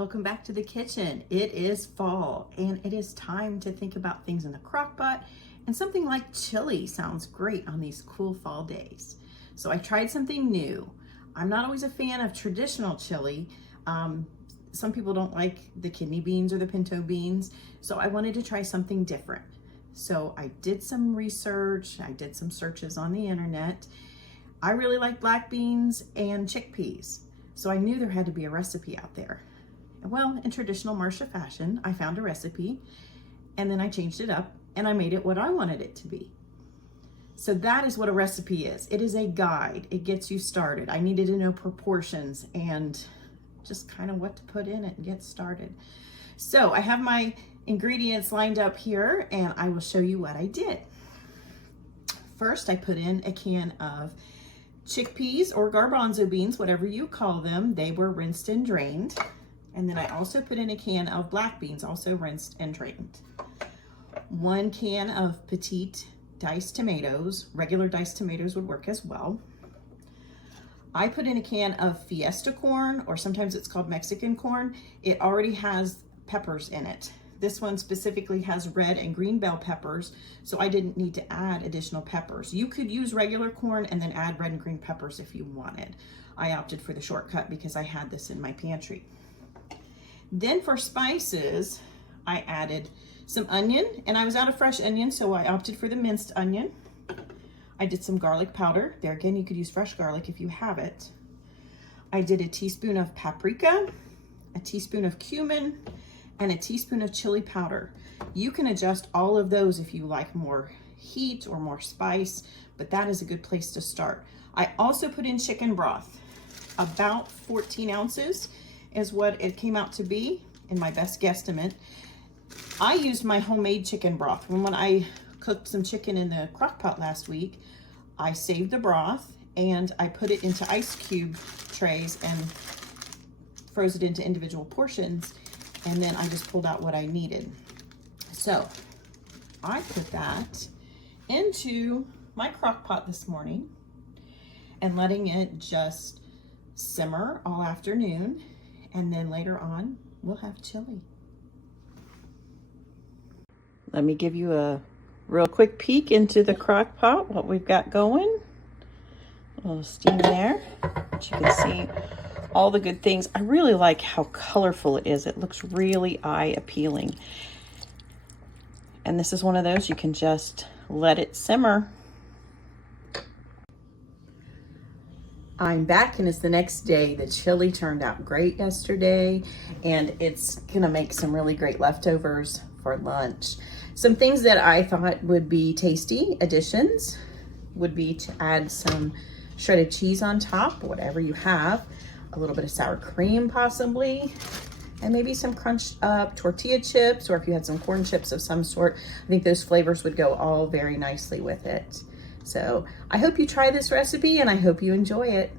Welcome back to the kitchen. It is fall and it is time to think about things in the crock pot, and something like chili sounds great on these cool fall days. So I tried something new. I'm not always a fan of traditional chili. Some people don't like the kidney beans or the pinto beans, so I wanted to try something different. So I did some research, I did some searches on the internet. I really like black beans and chickpeas, so I knew there had to be a recipe out there. Well, in traditional Marcia fashion, I found a recipe and then I changed it up and I made it what I wanted it to be. So that is what a recipe is. It is a guide. It gets you started. I needed to know proportions and just kind of what to put in it and get started. So I have my ingredients lined up here and I will show you what I did. First, I put in a can of chickpeas or garbanzo beans, whatever you call them. They were rinsed and drained. And then I also put in a can of black beans, also rinsed and drained. 1 can of petite diced tomatoes. Regular diced tomatoes would work as well. I put in a can of fiesta corn, or sometimes it's called Mexican corn. It already has peppers in it. This one specifically has red and green bell peppers, so I didn't need to add additional peppers. You could use regular corn and then add red and green peppers if you wanted. I opted for the shortcut because I had this in my pantry. Then for spices, I added some onion, and I was out of fresh onion, so I opted for the minced onion. I did some garlic powder. There again, you could use fresh garlic if you have it. I did a teaspoon of paprika, a teaspoon of cumin, and a teaspoon of chili powder. You can adjust all of those if you like more heat or more spice, but that is a good place to start. I also put in chicken broth. About 14 ounces is what it came out to be in my best guesstimate. I used my homemade chicken broth. When I cooked some chicken in the crock pot last week, I saved the broth and I put it into ice cube trays and froze it into individual portions, and then I just pulled out what I needed. So I put that into my crock pot this morning and letting it just simmer all afternoon, and then later on we'll have chili. Let me give you a real quick peek into the crock pot, what we've got going. A little steam there, but you can see all the good things. I really like how colorful it is. It looks really eye appealing. And this is one of those you can just let it simmer. I'm back and it's the next day. The chili turned out great yesterday and it's gonna make some really great leftovers for lunch. Some things that I thought would be tasty additions would be to add some shredded cheese on top, whatever you have, a little bit of sour cream possibly, and maybe some crunched up tortilla chips, or if you had some corn chips of some sort. I think those flavors would go all very nicely with it. So I hope you try this recipe and I hope you enjoy it.